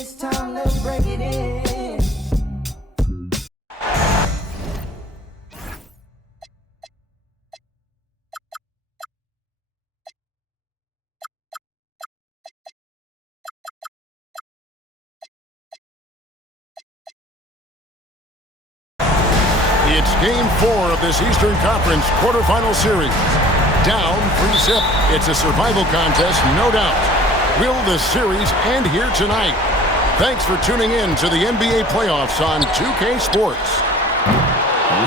this time, let's break it in. It's Game 4 of this Eastern Conference quarterfinal series. Down 3-zip. It's a survival contest, no doubt. Will this series end here tonight? Thanks for tuning in to the NBA playoffs on 2K Sports.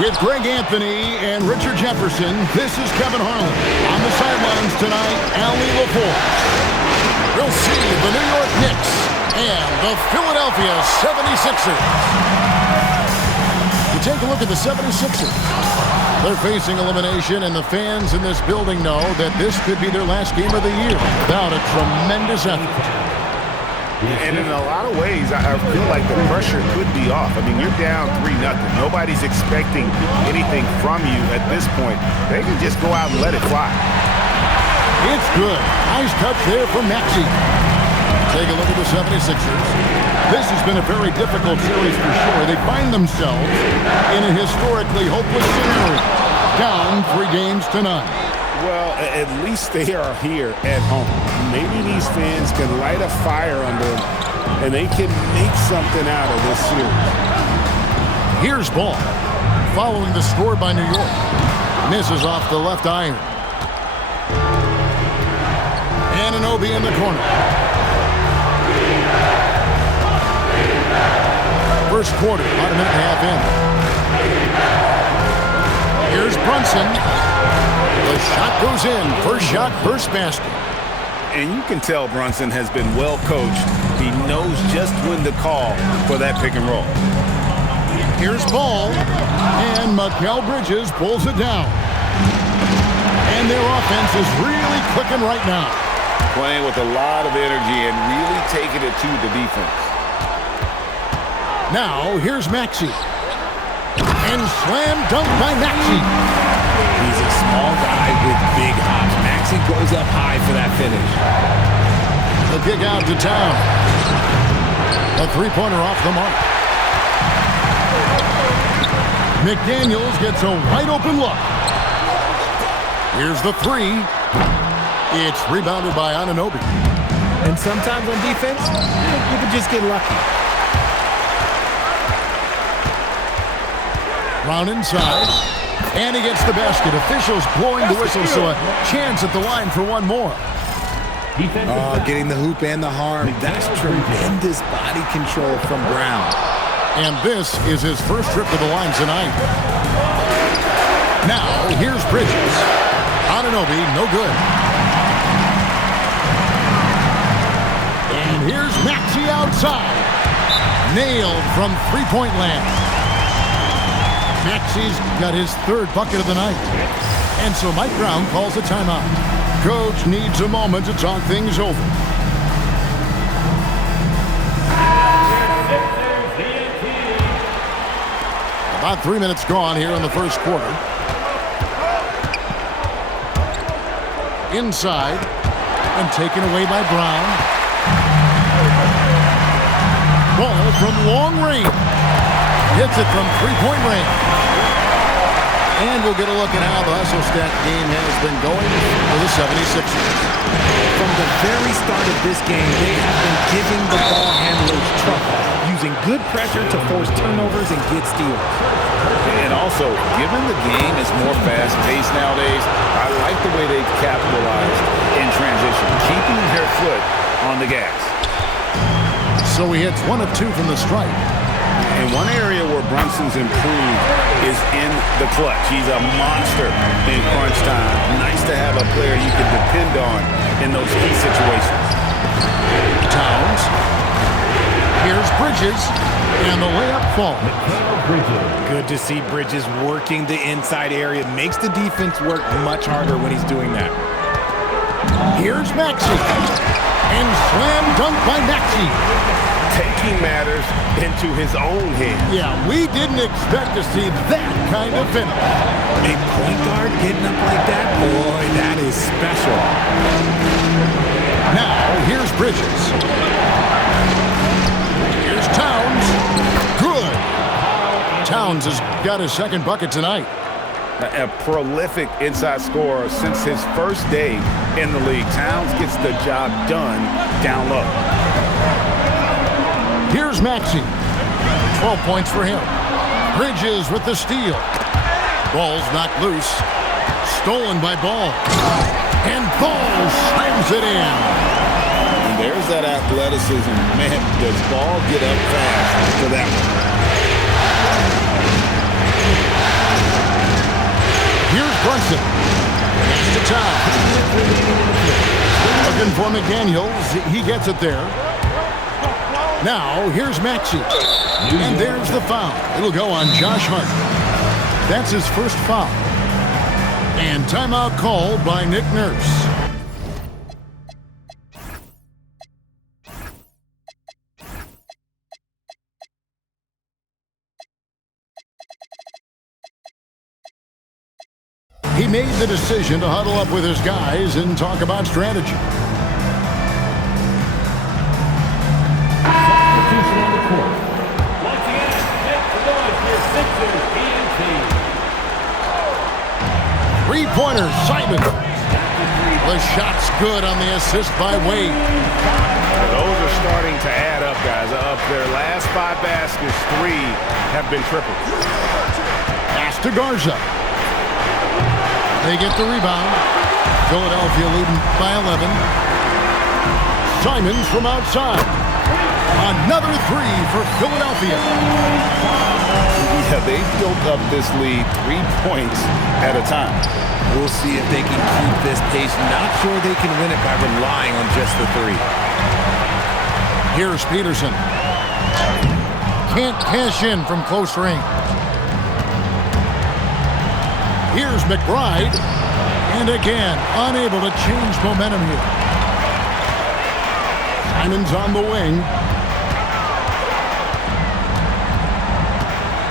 With Greg Anthony and Richard Jefferson, this is Kevin Harlan. On the sidelines tonight, Allie LaForce. We'll see the New York Knicks and the Philadelphia 76ers. Take a look at the 76ers. They're facing elimination, and the fans in this building know that this could be their last game of the year without a tremendous effort. And in a lot of ways, I feel like the pressure could be off. I mean, you're down 3-0. Nobody's expecting anything from you at this point. They can just go out and let it fly. It's good. Nice touch there from Maxey. Take a look at the 76ers. This has been a very difficult series for sure. They find themselves in a historically hopeless scenario. Down 3 games to none. Well, at least they are here at home. Maybe these fans can light a fire under them, and they can make something out of this series. Here's ball. Following the score by New York. Misses off the left iron. Anunoby in the corner. First quarter, about a minute and a half in. Here's Brunson. The shot goes in. First shot, first basket. And you can tell Brunson has been well coached. He knows just when to call for that pick and roll. Here's ball. And Mikal Bridges pulls it down. And their offense is really clicking right now. Playing with a lot of energy and really taking it to the defense. Now, here's Maxey. And slam dunk by Maxey. He's a small guy with big hops. Maxey goes up high for that finish. The kick out to Town. A three-pointer off the mark. McDaniels gets a wide-open look. Here's the three. It's rebounded by Anunoby. And sometimes on defense, you can just get lucky. Round inside, and he gets the basket. Officials blowing the whistle, so a chance at the line for one more. Getting the hoop and the harm. That's tremendous body control from Brown. And this is his first trip to the line tonight. Now, here's Bridges. Anunoby, no good. And here's Maxey outside. Nailed from three-point land. Maxey's got his third bucket of the night. And so Mike Brown calls a timeout. Coach needs a moment to talk things over. About 3 minutes gone here in the first quarter. Inside and taken away by Brown. Ball from long range. Hits it from three-point range. And we'll get a look at how the hustle stat game has been going for the 76ers. From the very start of this game, they have been giving the ball handlers trouble, using good pressure to force turnovers and get steals. And also, given the game is more fast-paced nowadays, I like the way they've capitalized in transition, keeping their foot on the gas. So he hits 1 of 2 from the stripe. And one area where Brunson's improved is in the clutch. He's a monster in crunch time. Nice to have a player you can depend on in those key situations. Towns. Here's Bridges. And the layup falls. Good to see Bridges working the inside area. Makes the defense work much harder when he's doing that. Here's Maxey. And slam dunk by Maxey. Taking matters into his own hands. Yeah, we didn't expect to see that kind of finish. A point guard getting up like that? Boy, that is special. Now, here's Bridges. Towns has got his second bucket tonight. A prolific inside scorer since his first day in the league. Towns gets the job done down low. Here's Maxey. 12 points for him. Bridges with the steal. Ball's knocked loose. Stolen by Ball. And Ball slams it in. And there's that athleticism. Man, does Ball get up fast for that one. Here's Brunson. Pass to Town. Looking for McDaniels. He gets it there. Now, here's Maxey. And there's the foul. It'll go on Josh Hart. That's his first foul. And timeout called by Nick Nurse. He made the decision to huddle up with his guys and talk about strategy. Substitution on the court. Once again, make the noise for Sixers TNT. Three-pointer, Simon. The shot's good on the assist by Wade. Those are starting to add up, guys. Up their last 5 baskets, 3 have been tripled. Pass to Garza. They get the rebound. Philadelphia leading by 11. Simons from outside. Another 3 for Philadelphia. Yeah, they've built up this lead 3 points at a time. We'll see if they can keep this pace. Not sure they can win it by relying on just the 3. Here's Peterson. Can't cash in from close range. Here's McBride. And again, unable to change momentum here. Simons on the wing.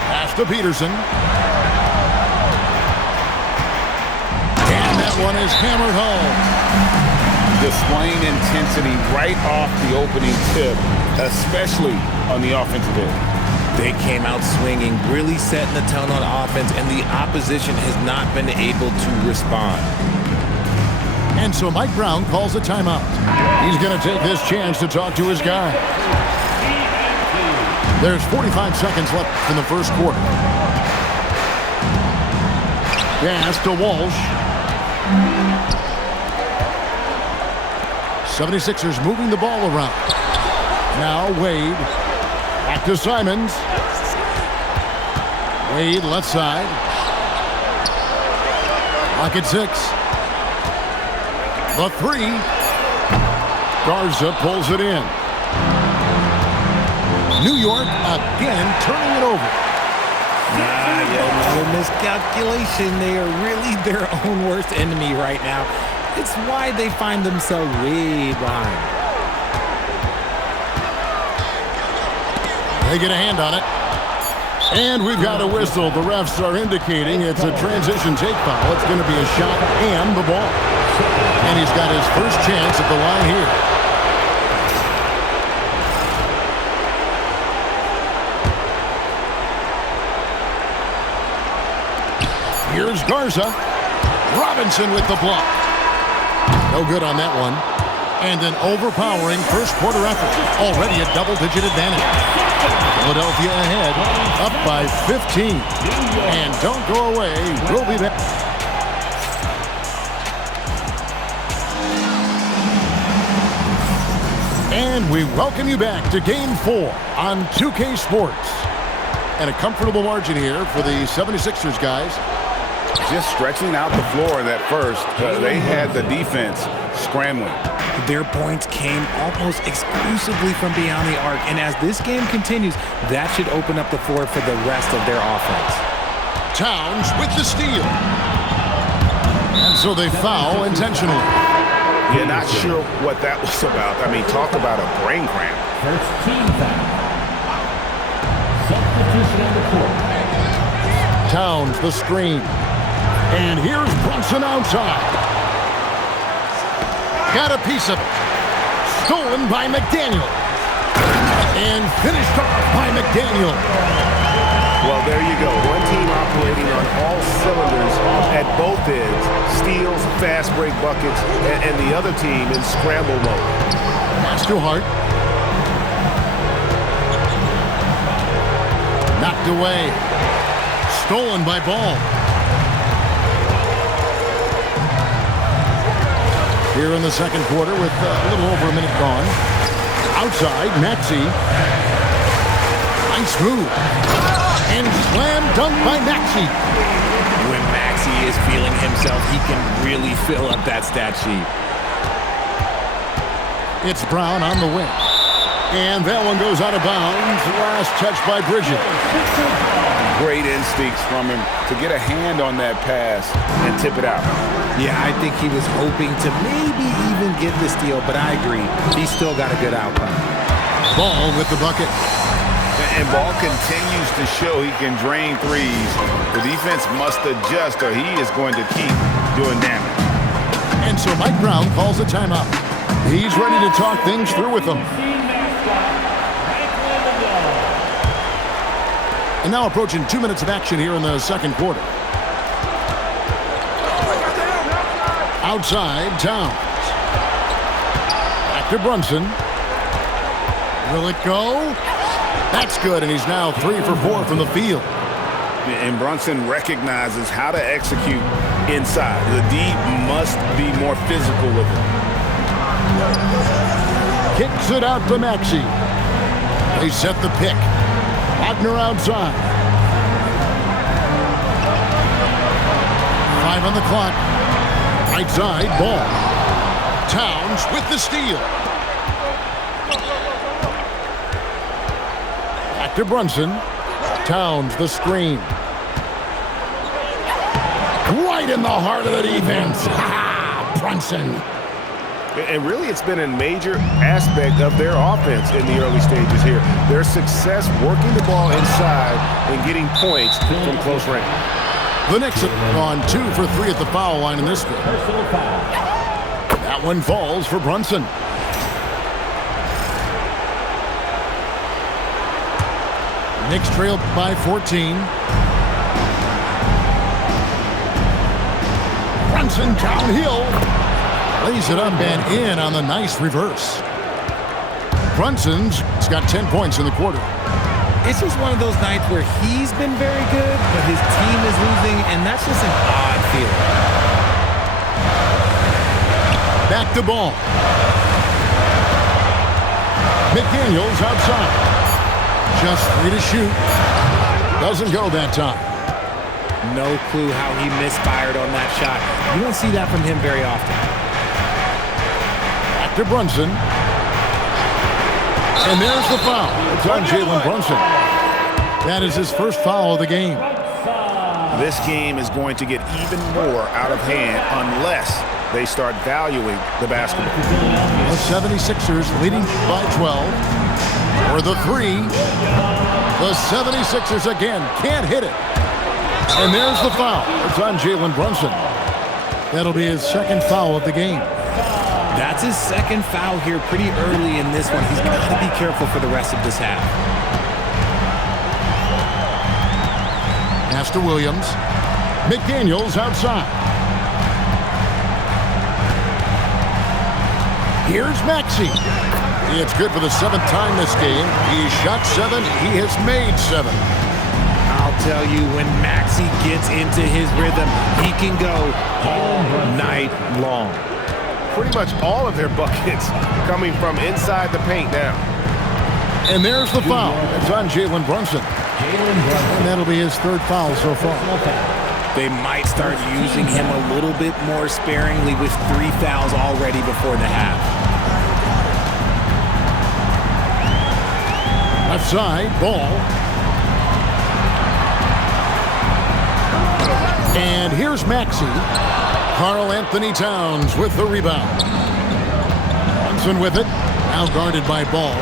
Pass to Peterson. And that one is hammered home. Displaying intensity right off the opening tip, especially on the offensive end. They came out swinging, really setting the tone on offense, and the opposition has not been able to respond. And so Mike Brown calls a timeout. He's going to take this chance to talk to his guy. There's 45 seconds left in the first quarter. Pass to Walsh. 76ers moving the ball around. Now Wade. Back to Simons. Wade left side. Clock at 6. The 3. Garza pulls it in. New York again turning it over. Another miscalculation. They are really their own worst enemy right now. It's why they find themselves way behind. They get a hand on it. And we've got a whistle. The refs are indicating it's a transition take foul. It's going to be a shot and the ball. And he's got his first chance at the line here. Here's Garza. Robinson with the block. No good on that one. And an overpowering first quarter effort. Already a double-digit advantage. Philadelphia ahead, up by 15. And don't go away. We'll be back. And we welcome you back to Game 4 on 2K Sports. And a comfortable margin here for the 76ers guys. Just stretching out the floor in that first. They had the defense scrambling. Their points came almost exclusively from beyond the arc, and as this game continues, that should open up the floor for the rest of their offense. Towns with the steal. And so they foul intentionally. Yeah, not sure what that was about. I mean, talk about a brain cramp. First team foul. Substitution on the court. Towns the screen. And here's Brunson outside. Got a piece of it. Stolen by McDaniel. And finished off by McDaniel. Well, there you go. One team operating on all cylinders at both ends. Steals, fast break buckets, and the other team in scramble mode. Pass to Hart. Knocked away. Stolen by Ball. Here in the second quarter with a little over a minute gone. Outside, Maxey. Nice move. And slam dunk by Maxey. When Maxey is feeling himself, he can really fill up that stat sheet. It's Brown on the wing. And that one goes out of bounds. Last touch by Bridges. Great instincts from him to get a hand on that pass and tip it out. Yeah, I think he was hoping to maybe even get the steal, but I agree. He still got a good outcome. Ball with the bucket. And Ball continues to show he can drain threes. The defense must adjust or he is going to keep doing damage. And so Mike Brown calls a timeout. He's ready to talk things through with them. And now approaching 2 minutes of action here in the second quarter. Outside, Towns. Back to Brunson. Will it go? That's good, and he's now 3 for 4 from the field. And Brunson recognizes how to execute inside. The D must be more physical with it. Kicks it out to Maxey. They set the pick. Wagner outside. 5 on the clock. Right side, Ball. Towns with the steal. Back to Brunson. Towns the screen. Right in the heart of the defense. Ha! Brunson. And really, it's been a major aspect of their offense in the early stages here. Their success working the ball inside and getting points from close range. The Knicks have gone 2 for 3 at the foul line in this one. That one falls for Brunson. Knicks trailed by 14. Brunson downhill. Lays it up and in on the nice reverse. Brunson's got 10 points in the quarter. It's just one of those nights where he's been very good, but his team is losing, and that's just an odd feeling. Back to Ball. McDaniels outside. Just 3 to shoot. Doesn't go that time. No clue how he misfired on that shot. You don't see that from him very often. Back to Brunson. And there's the foul. It's on Jalen Brunson. That is his first foul of the game. This game is going to get even more out of hand unless they start valuing the basketball. The 76ers leading by 12. For the 3. The 76ers again can't hit it. And there's the foul. It's on Jalen Brunson. That'll be his second foul of the game. That's his second foul here pretty early in this one. He's got to be careful for the rest of this half. Pass to Williams. McDaniels outside. Here's Maxey. It's good for the 7th time this game. He shot 7. He has made 7. I'll tell you, when Maxey gets into his rhythm, he can go all night long. Pretty much all of their buckets coming from inside the paint now. And there's the foul. It's on Jalen Brunson. And that'll be his 3rd foul so far. They might start using him a little bit more sparingly with 3 fouls already before the half. Left side, Ball. And here's Maxey. Karl Anthony Towns with the rebound. Brunson with it. Now guarded by Ball.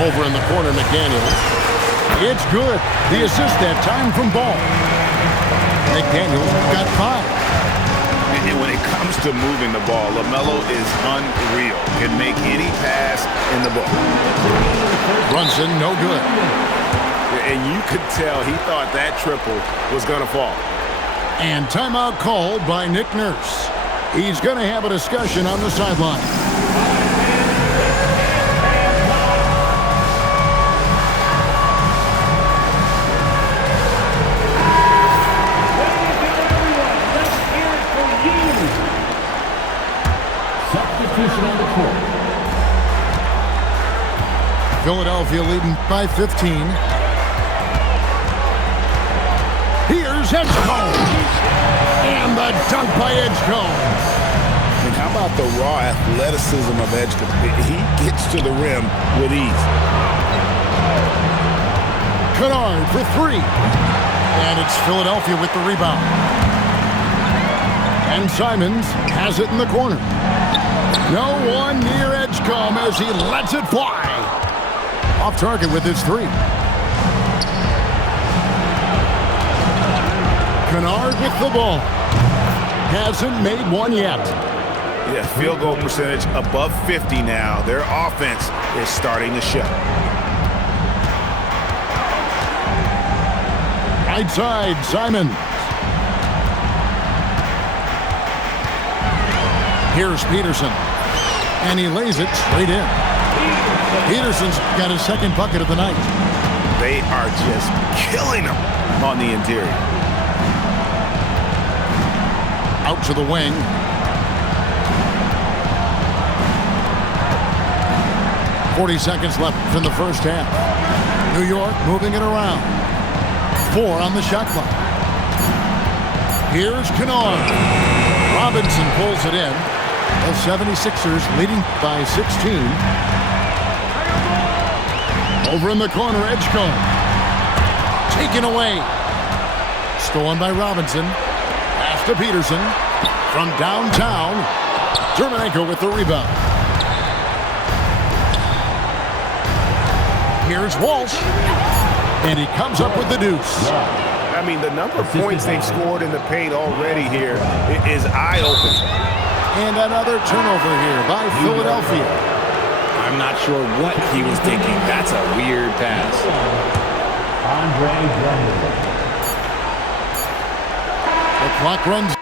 Over in the corner, McDaniels. It's good. The assist that time from Ball. McDaniels got 5. And when it comes to moving the ball. LaMelo is unreal. Can make any pass in the book. Brunson, no good. And you could tell he thought that triple was going to fall. And timeout called by Nick Nurse. He's going to have a discussion on the sideline. Substitution on the court. Philadelphia leading by 15. Here's Edgecombe. And the dunk by Edgecombe. And how about the raw athleticism of Edgecombe? He gets to the rim with ease. Kennard for three. And it's Philadelphia with the rebound. And Simons has it in the corner. No one near Edgecombe as he lets it fly. Off target with his three. Kennard with the ball. Hasn't made one yet. Yeah, field goal percentage above 50 now. Their offense is starting to show. Right side, Simons. Here's Peterson. And he lays it straight in. Peterson's got his second bucket of the night. They are just killing them on the interior. Out to the wing. "40 seconds left in the first half. New York moving it around. 4 on the shot clock. Here's Kennard. Robinson pulls it in. The 76ers leading by 16. Over in the corner, Edgecombe. Taken away. Stolen by Robinson. Pass to Peterson. From downtown, Germanenko with the rebound. Here's Walsh. And he comes up with the deuce. I mean, the number of points they've scored in the paint already here is eye-opening. And another turnover here by Philadelphia. I'm not sure what he was thinking. That's a weird pass. Andre Drummond. The clock runs.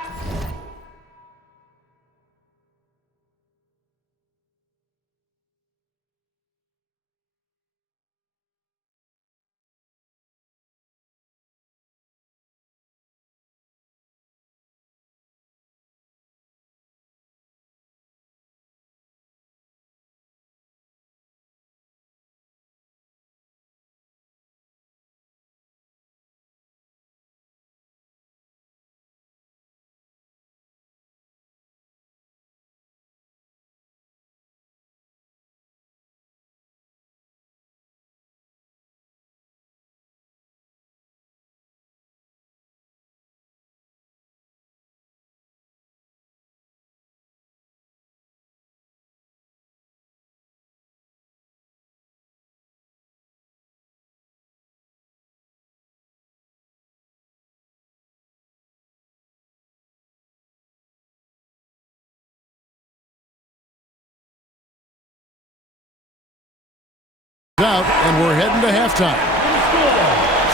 Out, and we're heading to halftime.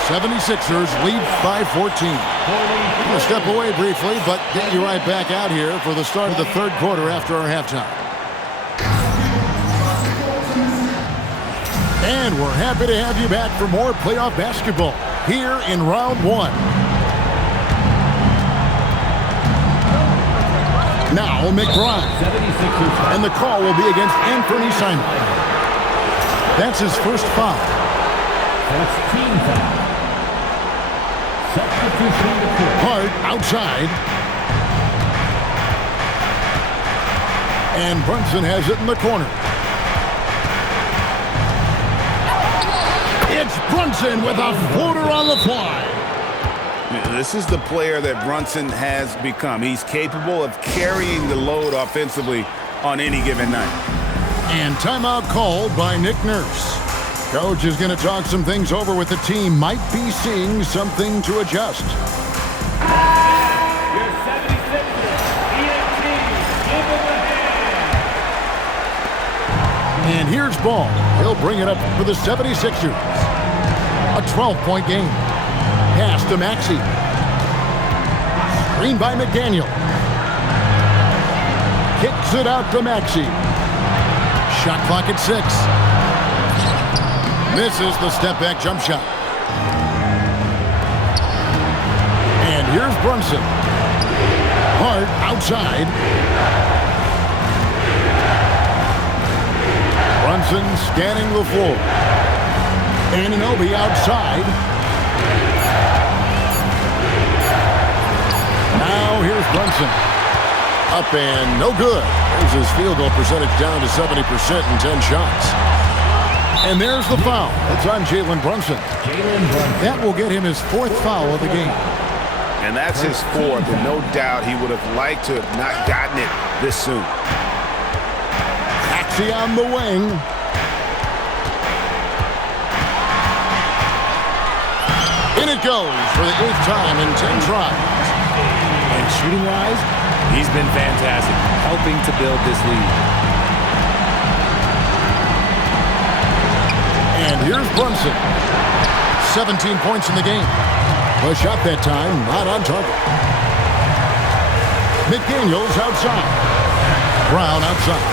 76ers lead by 14. I'm going to step away briefly, but get you right back out here for the start of the third quarter after our halftime. And we're happy to have you back for more playoff basketball here in round one. Now McBride. And the call will be against Anthony Simon. That's his first foul. That's team foul. Substitution on the court. Hart outside. And Brunson has it in the corner. It's Brunson with a floater on the fly. This is the player that Brunson has become. He's capable of carrying the load offensively on any given night. And timeout called by Nick Nurse. Coach is going to talk some things over with the team. Might be seeing something to adjust. Your 76ers, EMT. ball. He'll bring it up for the 76ers. A 12-point game. Pass to Maxey. Screen by McDaniel. Kicks it out to Maxey. Shot clock at 6. Misses the step-back jump shot. And here's Brunson. Hart outside. Brunson scanning the floor. Anunoby outside. Now here's Brunson. Up and no good. There's his field goal percentage down to 70% in 10 shots. And there's the foul. It's on Jalen Brunson. That will get him his 4th foul of the game. And that's his 4th, and no doubt he would have liked to have not gotten it this soon. Maxey on the wing. In it goes for the 8th time in 10 tries. And shooting-wise, he's been fantastic, helping to build this lead. And here's Brunson. 17 points in the game. A shot that time, not on target. McDaniels outside. Brown outside.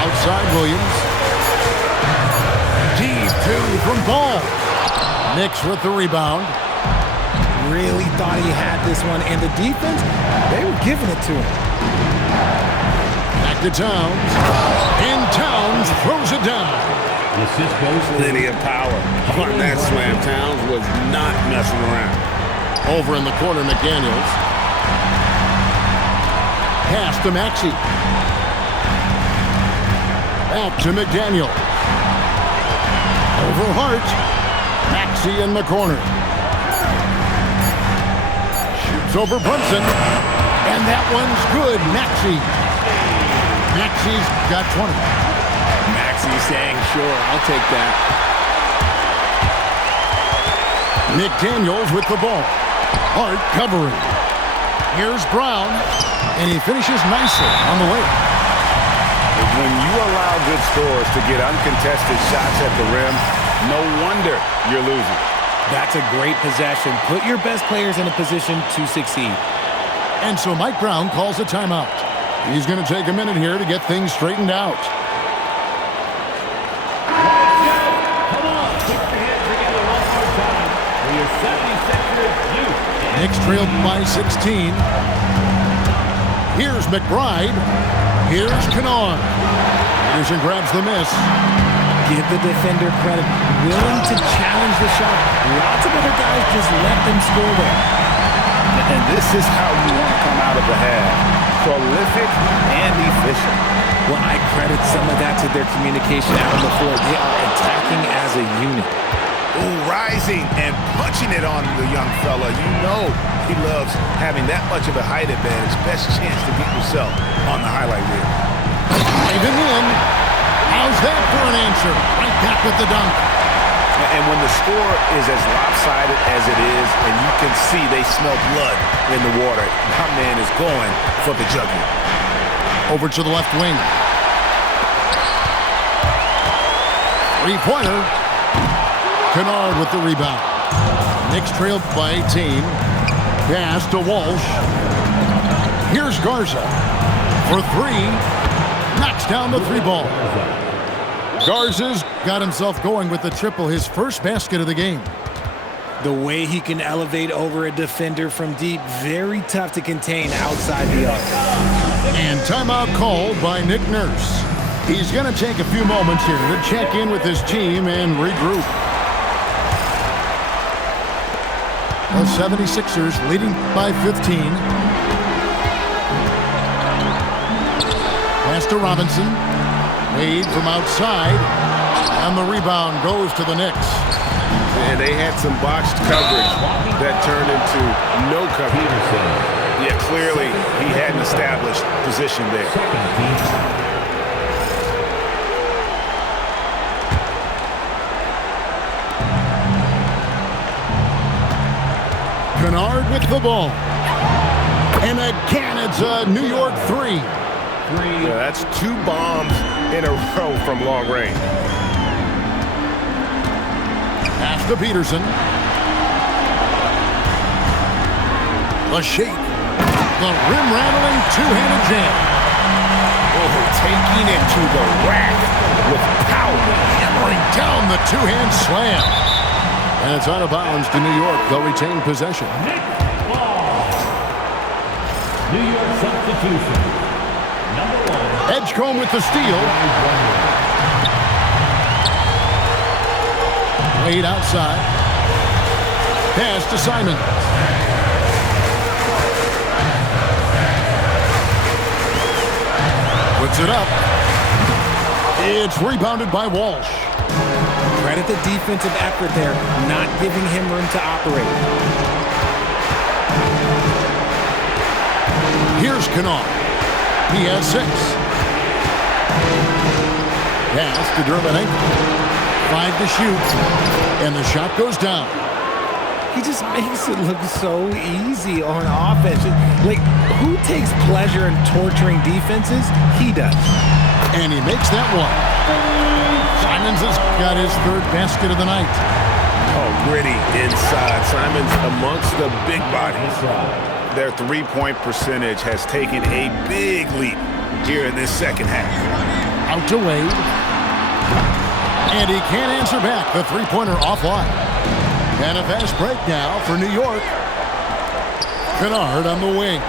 Outside Williams. Deep 2 from Ball. Knicks with the rebound. Really thought he had this one, and the defense, they were giving it to him. Back to Towns. And Towns throws it down. Plenty of power on that slam. Towns was not messing around. Over in the corner, McDaniels. Pass to Maxey. Back to McDaniel. Over Hart. Maxey in the corner. Shoots over Brunson. And that one's good. Maxey. Maxey's got 20. Maxey saying, sure, I'll take that. McDaniels with the ball. Hart covering. Here's Brown. And he finishes nicely on the way. When you allow good scores to get uncontested shots at the rim, no wonder you're losing. That's a great possession. Put your best players in a position to succeed. And so Mike Brown calls a timeout. He's going to take a minute here to get things straightened out. Come on, put your hands together one more time for your 76ers youth. Knicks trailed by 16. Here's McBride. Here's Kennard. Peterson grabs the miss. Give the defender credit. Willing to challenge the shot. Lots of other guys just let them score there. And this is how you want to come out of the half. Prolific and efficient. Well, I credit some of that to their communication out on the floor. They are attacking as a unit. Ooh, rising and punching it on the young fella. You know he loves having that much of a height advantage. Best chance to get yourself on the highlight reel. Diving in. How's that for an answer? Right back with the dunk. And when the score is as lopsided as it is, and you can see they smell blood in the water, my man is going for the jugular. Over to the left wing. Three-pointer. Kennard with the rebound. Knicks trailed by 18. Pass to Walsh. Here's Garza for 3. Knocks down the 3-ball. Garza's got himself going with the triple, his first basket of the game. The way he can elevate over a defender from deep, very tough to contain outside the arc. And timeout called by Nick Nurse. He's going to take a few moments here to check in with his team and regroup. The 76ers leading by 15. Pass to Robinson. Wade from outside. And the rebound goes to the Knicks. And they had some botched coverage that turned into no coverage. Yeah, clearly he hadn't established position there. Kennard with the ball. And again, it's a New York 3. Yeah, that's 2 bombs in a row from long range. Pass to Peterson. The shake. The rim-rattling two-handed jam. Oh, taking it to the rack with power. Hammering down the two-hand slam. And it's out of bounds to New York. They'll retain possession. Knicks ball. New York substitution. Number 1. Edgecombe with the steal. Wade outside. Pass to Simon. Puts it up. It's rebounded by Walsh. Credit the defensive effort there, not giving him room to operate. Here's Kennard. He has 6. Pass to Dermott. 5 to shoot. And the shot goes down. He just makes it look so easy on offense. Like, who takes pleasure in torturing defenses? He does. And he makes that one. Simons has got his 3rd basket of the night. Oh, gritty inside. Simons amongst the big bodies. Their three-point percentage has taken a big leap here in this second half. Out to Wade. And he can't answer back. The three-pointer offline. And a fast break now for New York. Kennard on the wing.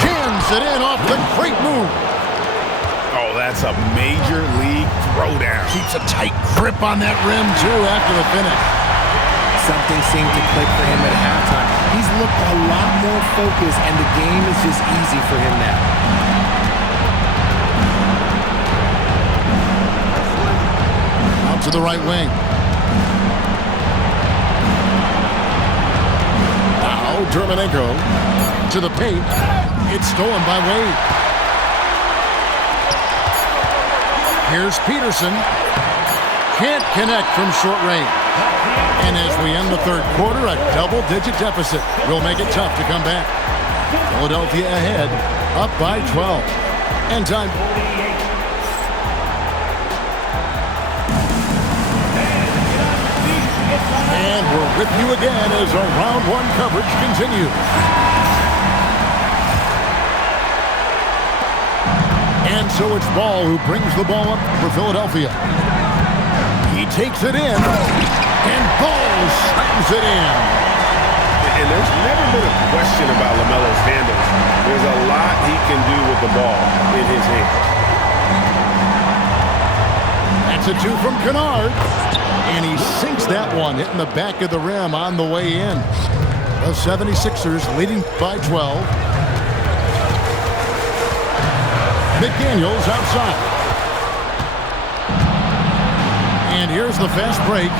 Jams it in off the great move. Oh, that's a major league throwdown. Keeps a tight grip on that rim, too, after the finish. Something seemed to click for him at halftime. He's looked a lot more focused, and the game is just easy for him now. Out to the right wing. Now, Dermonenko to the paint. It's stolen by Wade. Here's Peterson. Can't connect from short range. And as we end the 3rd quarter, a double-digit deficit will make it tough to come back. Philadelphia ahead, up by 12. And time. And we're with you again as our round 1 coverage continues. And so it's Ball who brings the ball up for Philadelphia. He takes it in, and Ball slams it in. And there's never been a question about LaMelo's handles. There's a lot he can do with the ball in his hands. That's a 2 from Kennard. And he sinks that one, hitting the back of the rim on the way in. The 76ers leading by 12. McDaniels outside. And here's the fast break.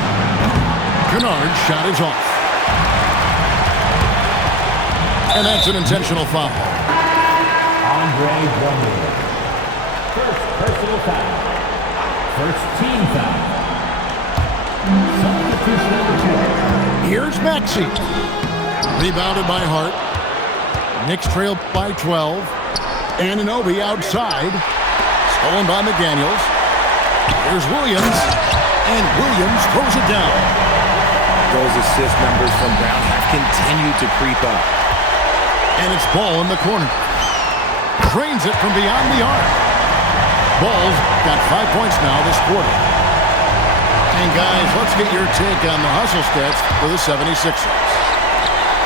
Kennard's shot is off. And that's an intentional foul. Andre Drummond. First personal foul. First team foul. Substitution number 2. Here's Maxey. Rebounded by Hart. Knicks trail by 12. Anunoby outside. Stolen by McDaniels. Here's Williams. And Williams throws it down. Those assist numbers from Brown have continued to creep up. And it's Ball in the corner. Drains it from beyond the arc. Ball's got 5 points now this quarter. And guys, let's get your take on the hustle stats for the 76ers.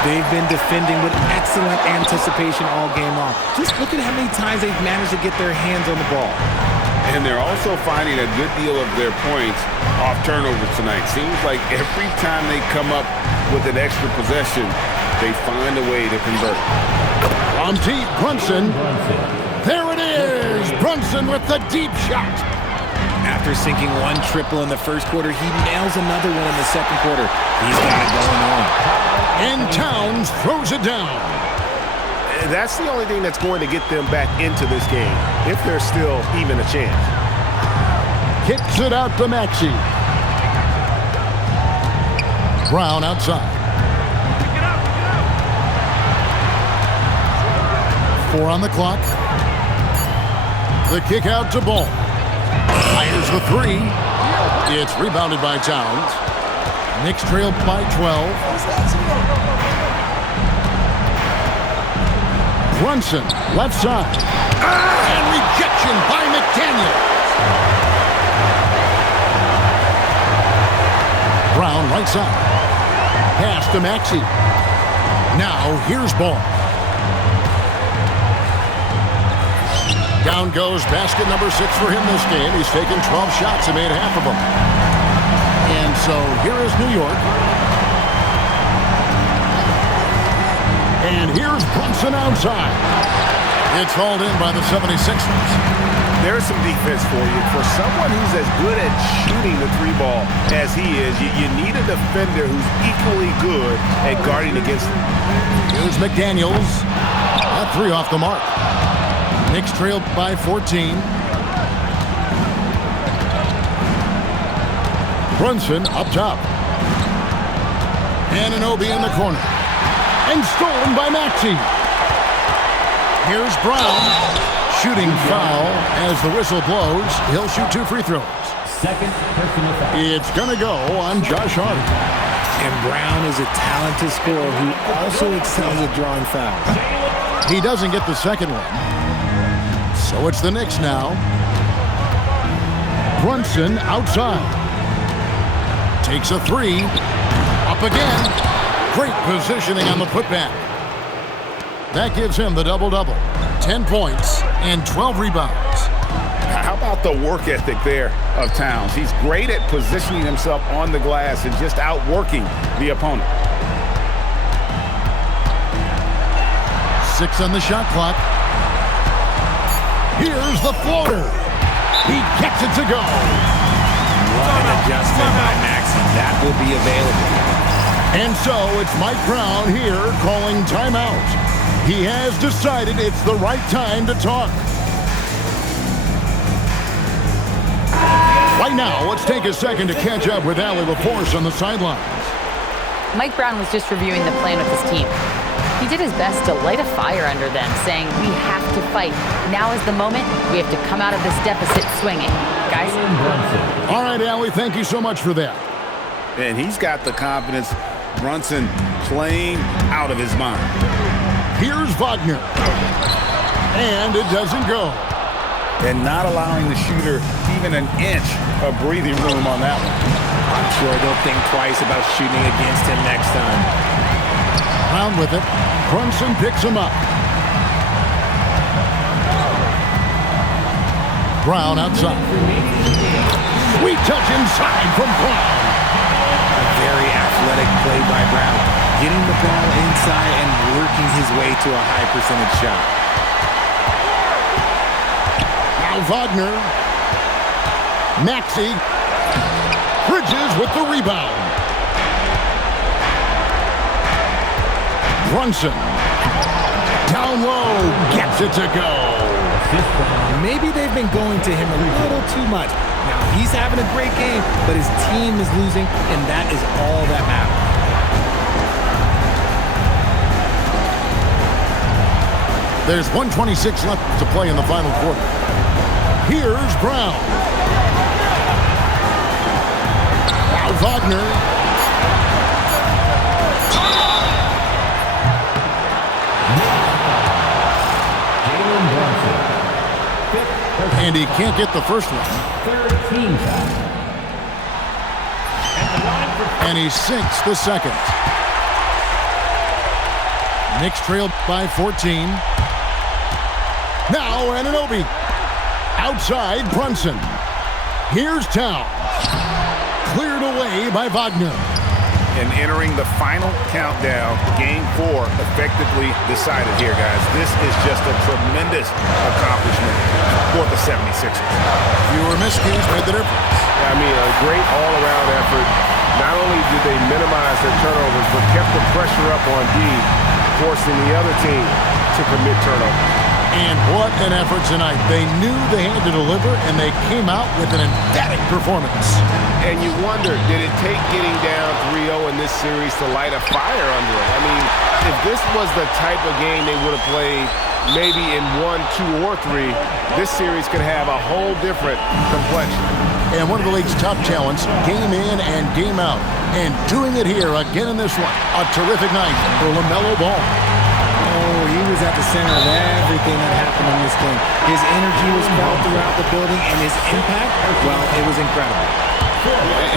They've been defending with excellent anticipation all game long. Just look at how many times they've managed to get their hands on the ball. And they're also finding a good deal of their points off turnovers tonight. Seems like every time they come up with an extra possession, they find a way to convert. From deep, Brunson. There it is! Brunson with the deep shot. After sinking 1 triple in the first quarter, he nails another one in the second quarter. He's got it going on. And Towns throws it down. That's the only thing that's going to get them back into this game, if there's still even a chance. Kicks it out to Maxey. Brown outside. 4 on the clock. The kick out to Ball. Fires the 3. It's rebounded by Towns. Knicks trail by 12. Brunson, left side. And rejection by McDaniel. Brown, right side. Pass to Maxey. Now, here's Ball. Down goes basket number 6 for him this game. He's taken 12 shots and made half of them. And so here is New York. And here's Brunson outside. It's hauled in by the 76ers. There's some defense for you. For someone who's as good at shooting the 3-ball as he is, you need a defender who's equally good at guarding against him. Here's McDaniels. That 3 off the mark. Knicks trailed by 14. Brunson up top. Anunoby in the corner. And stolen by Maxey. Here's Brown. Shooting foul as the whistle blows. He'll shoot 2 free throws. Second personal foul. It's going to go on Josh Hart. And Brown is a talented scorer who also excels at drawing fouls. He doesn't get the second one. So it's the Knicks now. Brunson outside. Takes a 3. Up again. Great positioning on the putback. That gives him the double-double. 10 points and 12 rebounds. How about the work ethic there of Towns? He's great at positioning himself on the glass and just outworking the opponent. 6 on the shot clock. Here's the floater. He gets it to go. What an adjustment by Maxey. That will be available. And so it's Mike Brown here calling timeout. He has decided it's the right time to talk. Right now, let's take a second to catch up with Allie LaForce on the sidelines. Mike Brown was just reviewing the plan with his team. He did his best to light a fire under them, saying, we have to fight. Now is the moment. We have to come out of this deficit swinging. Guys? All right, Allie, thank you so much for that. And he's got the confidence. Brunson playing out of his mind. Here's Wagner. And it doesn't go. And not allowing the shooter even an inch of breathing room on that one. I'm sure they'll think twice about shooting against him next time. Brown with it. Brunson picks him up. Brown outside. Sweet touch inside from Brown. A very athletic play by Brown. Getting the ball inside and working his way to a high percentage shot. Now Wagner. Maxey. Bridges with the rebound. Brunson. Down low. Gets it to go. Maybe they've been going to him a little too much. Now he's having a great game, but his team is losing, and that is all that matters. There's 1:26 left to play in the final quarter. Here's Brown. Now Wagner. And he can't get the first one. 13 foul. And he sinks the second. Knicks trailed by 14. Now Anunoby. Outside Brunson. Here's Towns. Cleared away by Wagner. And entering the final countdown, Game 4 effectively decided here, guys. This is just a tremendous accomplishment for the 76ers. Fewer miscues made the difference. I mean, a great all-around effort. Not only did they minimize their turnovers, but kept the pressure up on D, forcing the other team to commit turnovers. And what an effort tonight. They knew they had to deliver, and they came out with an emphatic performance. And you wonder, did it take getting down 3-0 in this series to light a fire under them? I mean, if this was the type of game they would have played maybe in 1, 2, or 3, this series could have a whole different complexion. And one of the league's top talents, game in and game out. And doing it here again in this one. A terrific night for LaMelo Ball. Oh, he was at the center of everything that happened in this game. His energy was felt throughout the building, and his impact, well, it was incredible.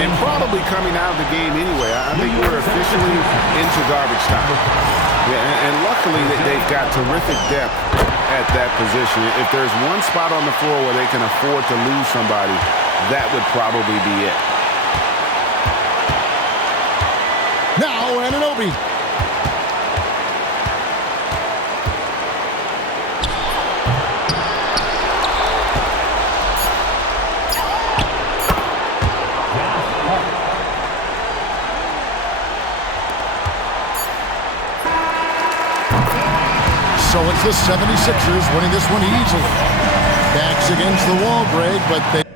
And probably coming out of the game anyway. I think we're officially into garbage time. Yeah, and luckily they've got terrific depth at that position. If there's one spot on the floor where they can afford to lose somebody, that would probably be it. Now, Anunoby. So it's the 76ers winning this one easily. Backs against the wall, Greg, but they...